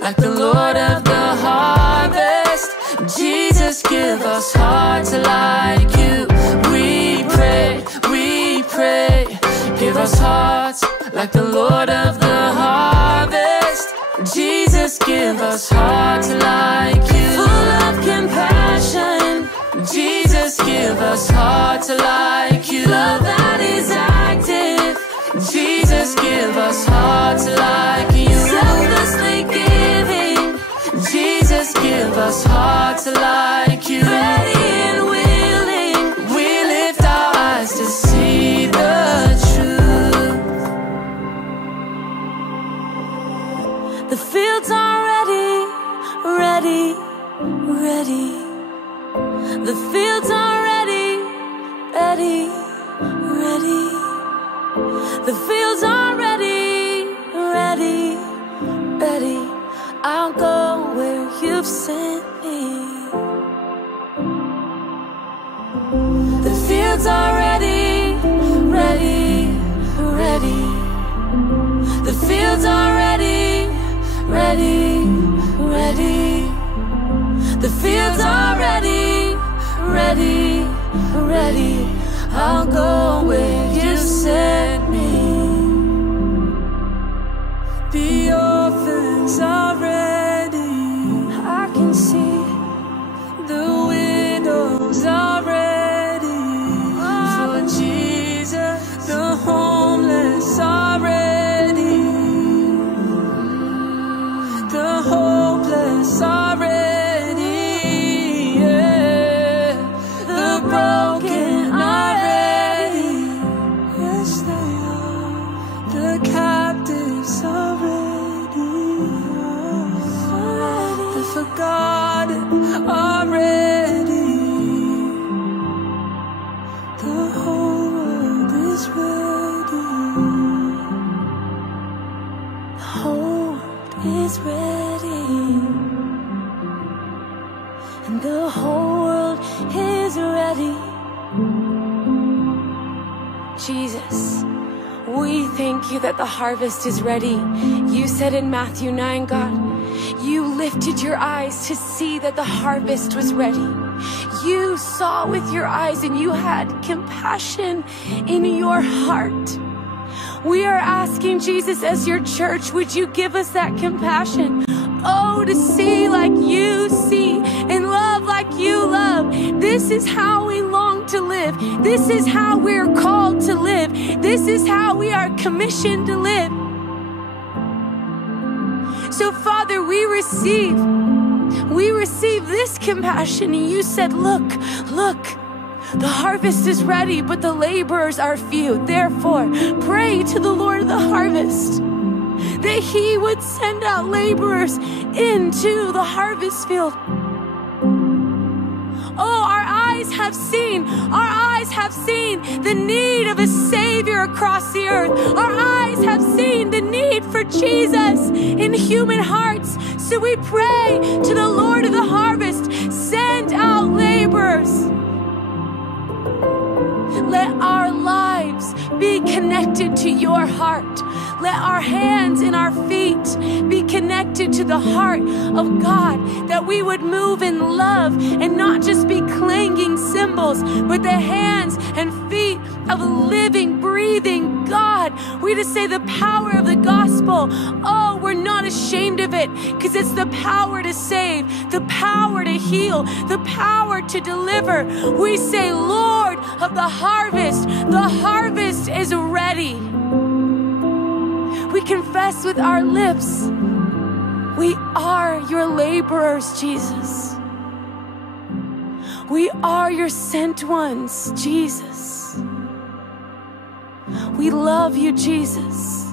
like the Lord of the harvest. Jesus, give us hearts like you. We pray, give us hearts like the Lord of the harvest. Jesus, give us hearts like you. Full of compassion. Jesus, give us hearts like you. Love that is active. Jesus, give us hearts like you. Selflessly giving. Jesus, give us hearts like you. Ready and willing. We lift our eyes to see the truth. The fields are ready, ready, ready. The fields are ready, ready, ready. The fields are ready, ready, ready. I'll go where you've sent me. The fields are ready, ready, ready. The fields are ready, ready, ready. The fields are ready, ready, ready. I'll go where you sent me. The orphans are ready. I can see. The widows are ready for Jesus. The homeless are ready. The hopeless are ready. Broken are ready. Yes, they are. The captives are ready. The forgotten are ready. The whole world is ready. The whole world is ready. And the whole world is ready. Jesus, we thank you that the harvest is ready. You said in Matthew 9, God, you lifted your eyes to see that the harvest was ready. You saw with your eyes and you had compassion in your heart. We are asking, Jesus, as your church, would you give us that compassion? Oh, to see like you see and love like you love. This is how we long to live. This is how we're called to live. This is how we are commissioned to live. So, Father, we receive this compassion. And you said, look, the harvest is ready, but the laborers are few. Therefore, pray to the Lord of the harvest that he would send out laborers into the harvest field. Oh, our eyes have seen the need of a Savior across the earth. Our eyes have seen the need for Jesus in human hearts. So we pray to the Lord of the harvest, send out laborers. Let our lives be connected to your heart. Let our hands and our feet be connected to the heart of God, that we would move in love and not just be clanging cymbals, but the hands and feet of a living, breathing God. We just say the power of the gospel. Oh, we're not ashamed of it, because it's the power to save, the power to heal, the power to deliver. We say, Lord of the harvest is ready. We confess with our lips, we are your laborers, Jesus. We are your sent ones, Jesus. We love you, Jesus.